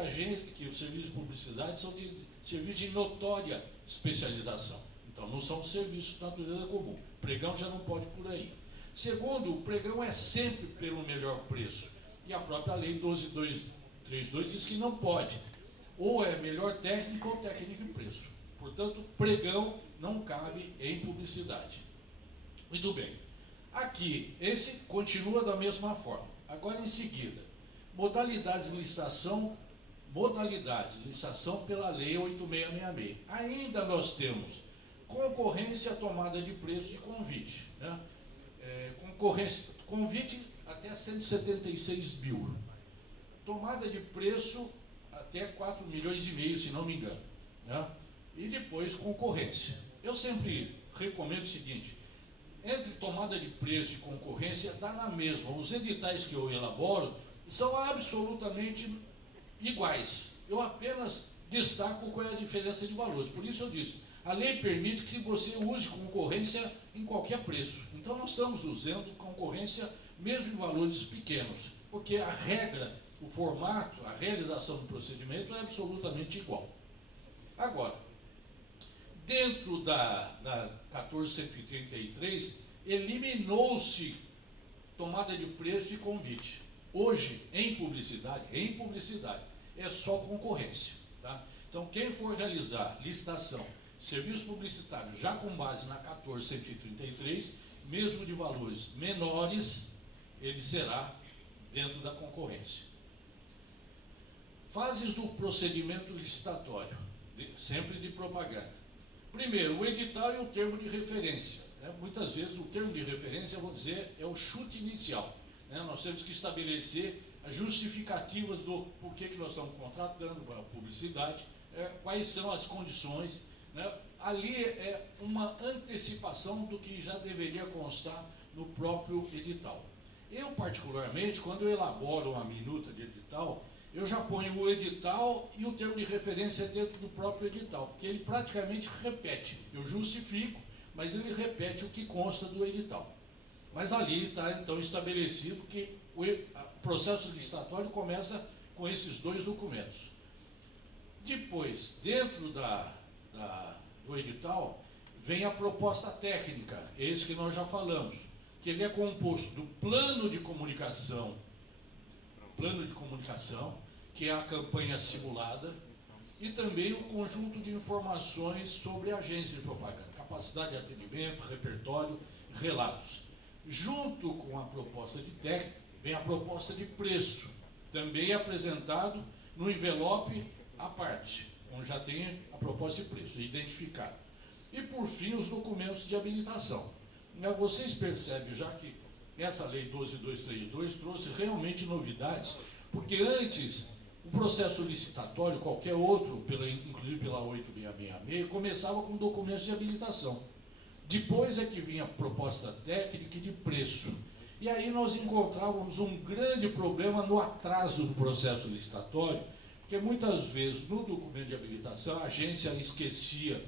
os serviços de publicidade são serviços de notória especialização. Então não são serviços de natureza comum. O pregão já não pode por aí. Segundo, o pregão é sempre pelo melhor preço. E a própria Lei 12.232 diz que não pode. Ou é melhor técnica ou técnica e preço. Portanto, pregão não cabe em publicidade. Muito bem. Aqui, esse continua da mesma forma. Agora, em seguida, modalidades de licitação pela Lei 8.666. Ainda nós temos concorrência, tomada de preço e convite. Né? Convite até 176 mil. Tomada de preço até 4,5 milhões, se não me engano. Né? E depois concorrência. Eu sempre recomendo o seguinte, entre tomada de preço e concorrência dá na mesma. Os editais que eu elaboro são absolutamente iguais. Eu apenas destaco qual é a diferença de valores. Por isso eu disse, a lei permite que você use concorrência em qualquer preço. Então nós estamos usando concorrência mesmo em valores pequenos, porque a regra, o formato, a realização do procedimento é absolutamente igual. Agora, dentro da 14.133, eliminou-se tomada de preço e convite. Hoje, em publicidade, é só concorrência. Tá? Então, quem for realizar licitação, serviço publicitário, já com base na 14.133, mesmo de valores menores, ele será dentro da concorrência. Fases do procedimento licitatório, sempre de propaganda. Primeiro, o edital e o termo de referência. Né? Muitas vezes o termo de referência, eu vou dizer, é o chute inicial. Né? Nós temos que estabelecer as justificativas do porquê que nós estamos contratando a publicidade, quais são as condições. Né? Ali é uma antecipação do que já deveria constar no próprio edital. Eu, particularmente, quando eu elaboro uma minuta de edital, eu já ponho o edital e o termo de referência dentro do próprio edital, porque ele praticamente repete. Eu justifico, mas ele repete o que consta do edital. Mas ali está, então, estabelecido que o processo licitatório começa com esses 2 documentos. Depois, dentro do edital, vem a proposta técnica, esse que nós já falamos, que ele é composto do plano de comunicação, que é a campanha simulada, e também o conjunto de informações sobre a agência de propaganda, capacidade de atendimento, repertório, relatos. Junto com a proposta de técnica, vem a proposta de preço, também apresentado no envelope à parte, onde já tem a proposta de preço identificada. E, por fim, os documentos de habilitação. Vocês percebem já que essa lei 12.232 trouxe realmente novidades, porque antes o processo licitatório, qualquer outro, inclusive pela 8666, começava com documentos de habilitação. Depois é que vinha a proposta técnica e de preço. E aí nós encontrávamos um grande problema no atraso do processo licitatório, porque muitas vezes no documento de habilitação a agência esquecia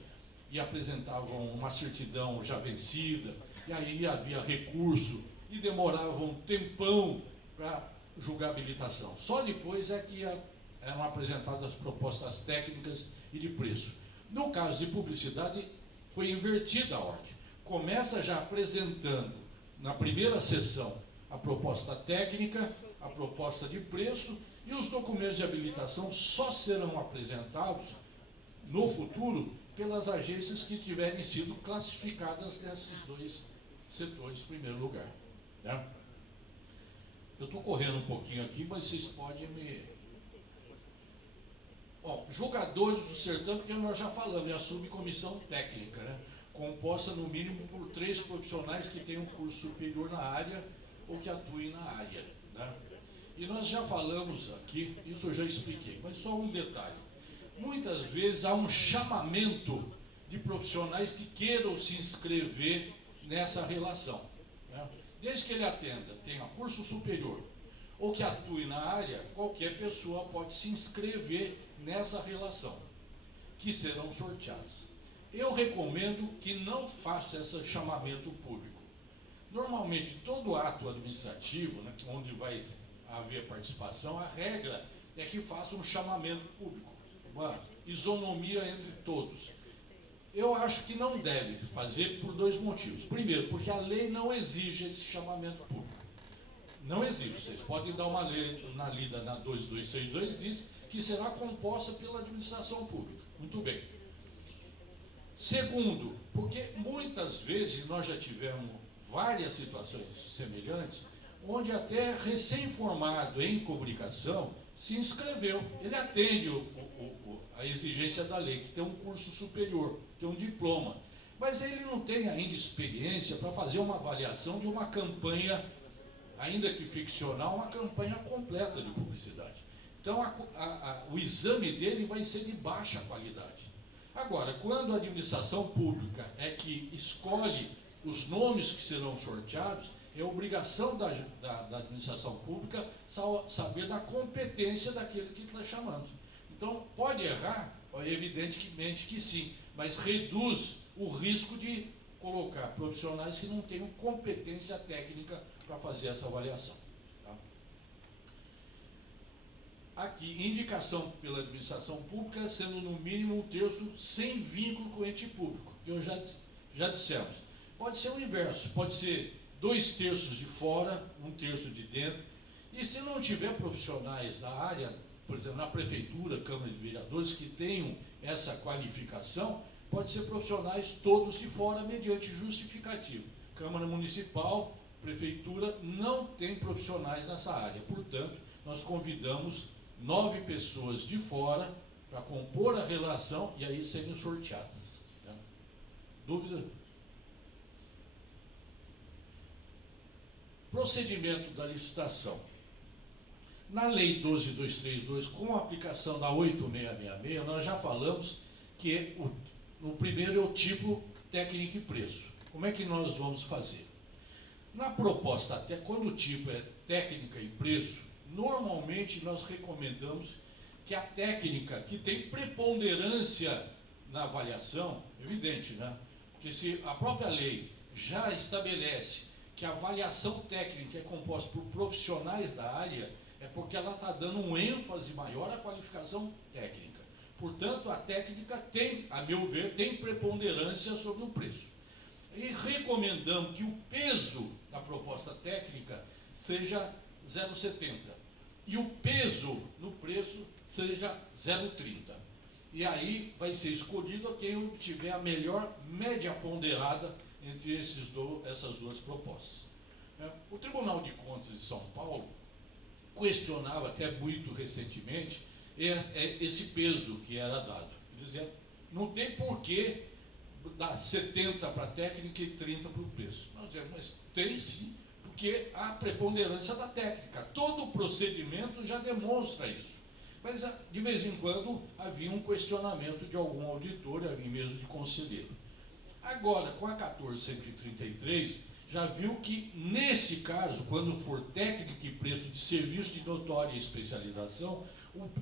e apresentava uma certidão já vencida, e aí havia recurso e demorava um tempão para julgar a habilitação. Só depois é que eram apresentadas as propostas técnicas e de preço. No caso de publicidade, foi invertida a ordem. Começa já apresentando, na primeira sessão, a proposta técnica, a proposta de preço, e os documentos de habilitação só serão apresentados no futuro pelas agências que tiverem sido classificadas nesses dois setores em primeiro lugar. Né? Eu estou correndo um pouquinho aqui, mas vocês podem me... Bom, julgadores do certame, que nós já falamos, é a subcomissão técnica, né? Composta no mínimo por 3 profissionais que tenham curso superior na área ou que atuem na área. Né? E nós já falamos aqui, isso eu já expliquei, mas só um detalhe. Muitas vezes há um chamamento de profissionais que queiram se inscrever nessa relação. Né? Desde que ele atenda, tenha curso superior ou que atue na área, qualquer pessoa pode se inscrever nessa relação, que serão sorteados. Eu recomendo que não faça esse chamamento público. Normalmente, todo ato administrativo, né, onde vai haver participação, a regra é que faça um chamamento público, uma isonomia entre todos. Eu acho que não deve fazer por 2 motivos. Primeiro, porque a lei não exige esse chamamento público. Não exige. Vocês podem dar uma lei na lida na 2262, diz que será composta pela administração pública. Muito bem. Segundo, porque muitas vezes nós já tivemos várias situações semelhantes, onde até recém-formado em comunicação se inscreveu. Ele atende a exigência da lei, que tem um curso superior, tem um diploma, mas ele não tem ainda experiência para fazer uma avaliação de uma campanha, ainda que ficcional, uma campanha completa de publicidade. Então, o exame dele vai ser de baixa qualidade. Agora, quando a administração pública é que escolhe os nomes que serão sorteados, é obrigação da administração pública saber da competência daquele que está chamando. Então, pode errar, evidentemente que sim, mas reduz o risco de colocar profissionais que não tenham competência técnica para fazer essa avaliação. Tá? Aqui, indicação pela administração pública, sendo no mínimo 1/3 sem vínculo com o ente público. Eu já dissemos. Pode ser o inverso, pode ser 2/3 de fora, 1/3 de dentro. E se não tiver profissionais da área, por exemplo, na prefeitura, Câmara de Vereadores, que tenham essa qualificação, pode ser profissionais todos de fora, mediante justificativo. Câmara Municipal, Prefeitura, não tem profissionais nessa área. Portanto, nós convidamos 9 pessoas de fora para compor a relação e aí serem sorteadas. Né? Dúvida? Procedimento da licitação. Na Lei 12.232, com a aplicação da 8666, nós já falamos que o primeiro é o tipo técnico e preço. Como é que nós vamos fazer? Na proposta, até quando o tipo é técnica e preço, normalmente nós recomendamos que a técnica, que tem preponderância na avaliação, evidente, né? Porque se a própria lei já estabelece que a avaliação técnica é composta por profissionais da área, é porque ela está dando um ênfase maior à qualificação técnica. Portanto, a técnica tem, a meu ver, tem preponderância sobre o preço. E recomendamos que o peso da proposta técnica seja 0,70 e o peso no preço seja 0,30. E aí vai ser escolhido quem obtiver a melhor média ponderada entre essas duas propostas. O Tribunal de Contas de São Paulo questionava até muito recentemente esse peso que era dado. Dizendo, não tem porquê dar 70 para a técnica e 30 para o preço. Mas tem sim, porque há preponderância da técnica. Todo o procedimento já demonstra isso. Mas, de vez em quando, havia um questionamento de algum auditor, ali mesmo de conselheiro. Agora, com a 1433, já viu que, nesse caso, quando for técnica e preço de serviço de notória especialização,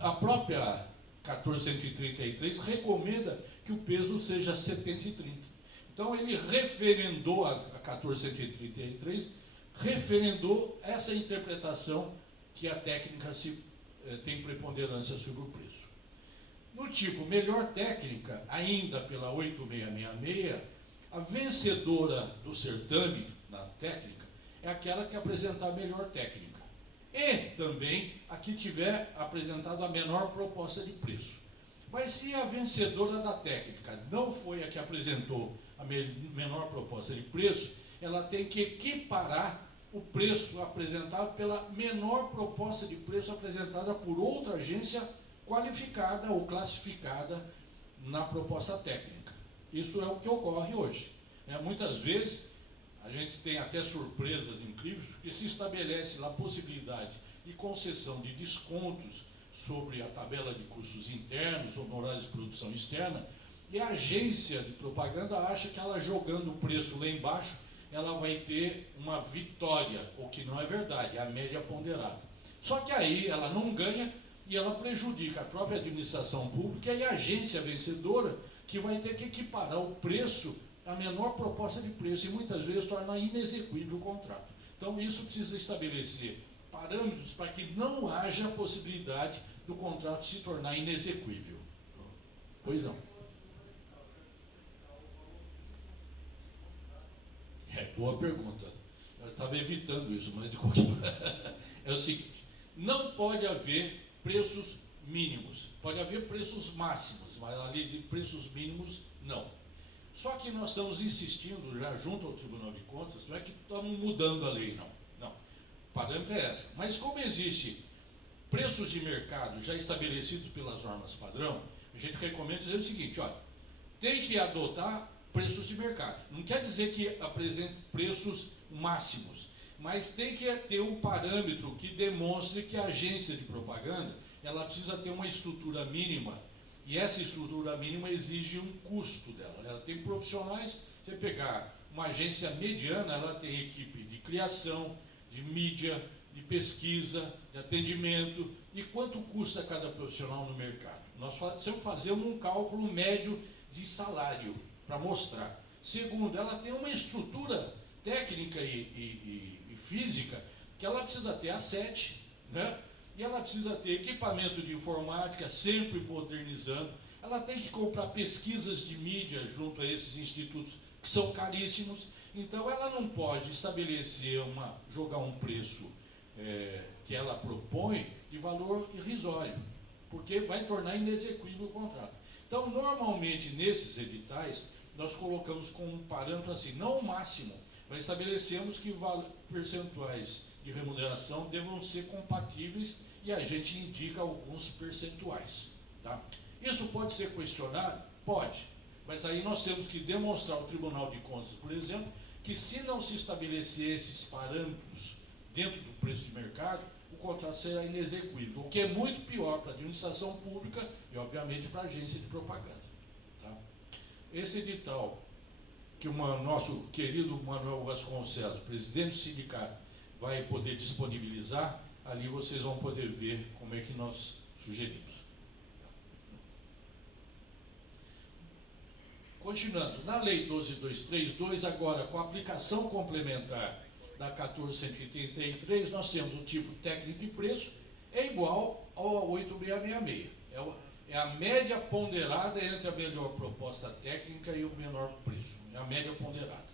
a própria 1433 recomenda que o peso seja 70 e 30. Então, ele referendou a 1433, referendou essa interpretação que a técnica tem preponderância sobre o preço. No tipo melhor técnica, ainda pela 8666, a vencedora do certame na técnica é aquela que apresentar a melhor técnica. E também a que tiver apresentado a menor proposta de preço. Mas se a vencedora da técnica não foi a que apresentou a menor proposta de preço, ela tem que equiparar o preço apresentado pela menor proposta de preço apresentada por outra agência qualificada ou classificada na proposta técnica. Isso é o que ocorre hoje. Muitas vezes, a gente tem até surpresas incríveis, porque se estabelece a possibilidade de concessão de descontos sobre a tabela de custos internos, honorários de produção externa, e a agência de propaganda acha que ela jogando o preço lá embaixo, ela vai ter uma vitória, o que não é verdade, é a média ponderada. Só que aí ela não ganha e ela prejudica a própria administração pública e a agência vencedora, que vai ter que equiparar o preço à menor proposta de preço e muitas vezes torna inexequível o contrato. Então isso precisa estabelecer parâmetros para que não haja possibilidade do contrato se tornar inexequível. Pois não. Boa pergunta. Eu estava evitando isso, mas de qualquer maneira. É o seguinte, não pode haver preços mínimos, pode haver preços máximos, mas ali de preços mínimos, não. Só que nós estamos insistindo já junto ao Tribunal de Contas, não é que estamos mudando a lei, não. Não. O parâmetro é essa. Mas como existe preços de mercado já estabelecidos pelas normas padrão, a gente recomenda dizer o seguinte, olha, tem que adotar preços de mercado. Não quer dizer que apresente preços máximos, mas tem que ter um parâmetro que demonstre que a agência de propaganda, ela precisa ter uma estrutura mínima, e essa estrutura mínima exige um custo dela. Ela tem profissionais, você pegar uma agência mediana, ela tem equipe de criação, de mídia, de pesquisa, de atendimento, e quanto custa cada profissional no mercado. Nós sempre fazemos um cálculo médio de salário, para mostrar. Segundo, ela tem uma estrutura técnica e física que ela precisa ter asset, né? E ela precisa ter equipamento de informática, sempre modernizando. Ela tem que comprar pesquisas de mídia junto a esses institutos que são caríssimos. Então, ela não pode estabelecer jogar um preço que ela propõe de valor irrisório, porque vai tornar inexequível o contrato. Então, normalmente, nesses editais, nós colocamos como um parâmetro assim, não o máximo, mas estabelecemos que percentuais de remuneração devam ser compatíveis e a gente indica alguns percentuais. Tá? Isso pode ser questionado? Pode, mas aí nós temos que demonstrar ao Tribunal de Contas, por exemplo, que se não se estabelecer esses parâmetros dentro do preço de mercado, o contrato será inexequível, o que é muito pior para a administração pública e, obviamente, para a agência de propaganda. Tá? Esse edital que o nosso querido Manuel Vasconcelos, presidente do sindicato, vai poder disponibilizar, ali vocês vão poder ver como é que nós sugerimos. Continuando, na Lei 12.232, agora com a aplicação complementar da 14.133, nós temos o tipo técnico e preço, é igual ao 8.666. É a média ponderada entre a melhor proposta técnica e o menor preço. É a média ponderada.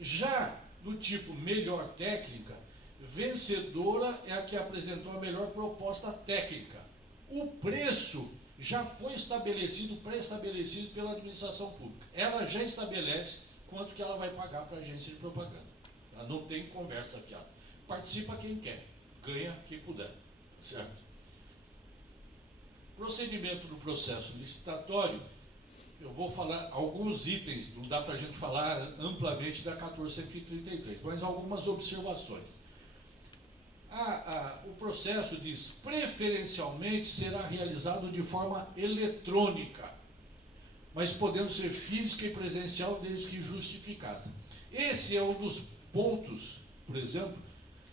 Já no tipo melhor técnica, vencedora é a que apresentou a melhor proposta técnica. O preço já foi estabelecido, pré-estabelecido pela administração pública. Ela já estabelece quanto que ela vai pagar para a agência de propaganda. Não tem conversa fiada. Participa quem quer, ganha quem puder, certo? Procedimento do processo licitatório, eu vou falar alguns itens, não dá para a gente falar amplamente da 1433, mas algumas observações. O processo diz, preferencialmente será realizado de forma eletrônica, mas podendo ser física e presencial desde que justificado. Esse é um dos pontos, por exemplo,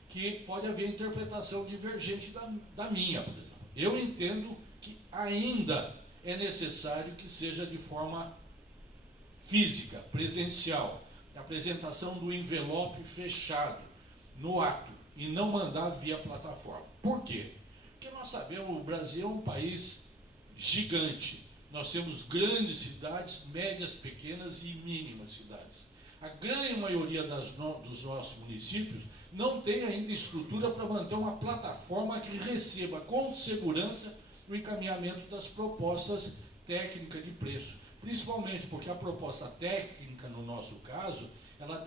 que pode haver interpretação divergente da minha, por exemplo. Eu entendo que ainda é necessário que seja de forma física, presencial, a apresentação do envelope fechado no ato e não mandar via plataforma. Por quê? Porque nós sabemos, o Brasil é um país gigante. Nós temos grandes cidades, médias, pequenas e mínimas cidades. A grande maioria dos nossos municípios não tem ainda estrutura para manter uma plataforma que receba com segurança o encaminhamento das propostas técnicas de preço. Principalmente porque a proposta técnica, no nosso caso, ela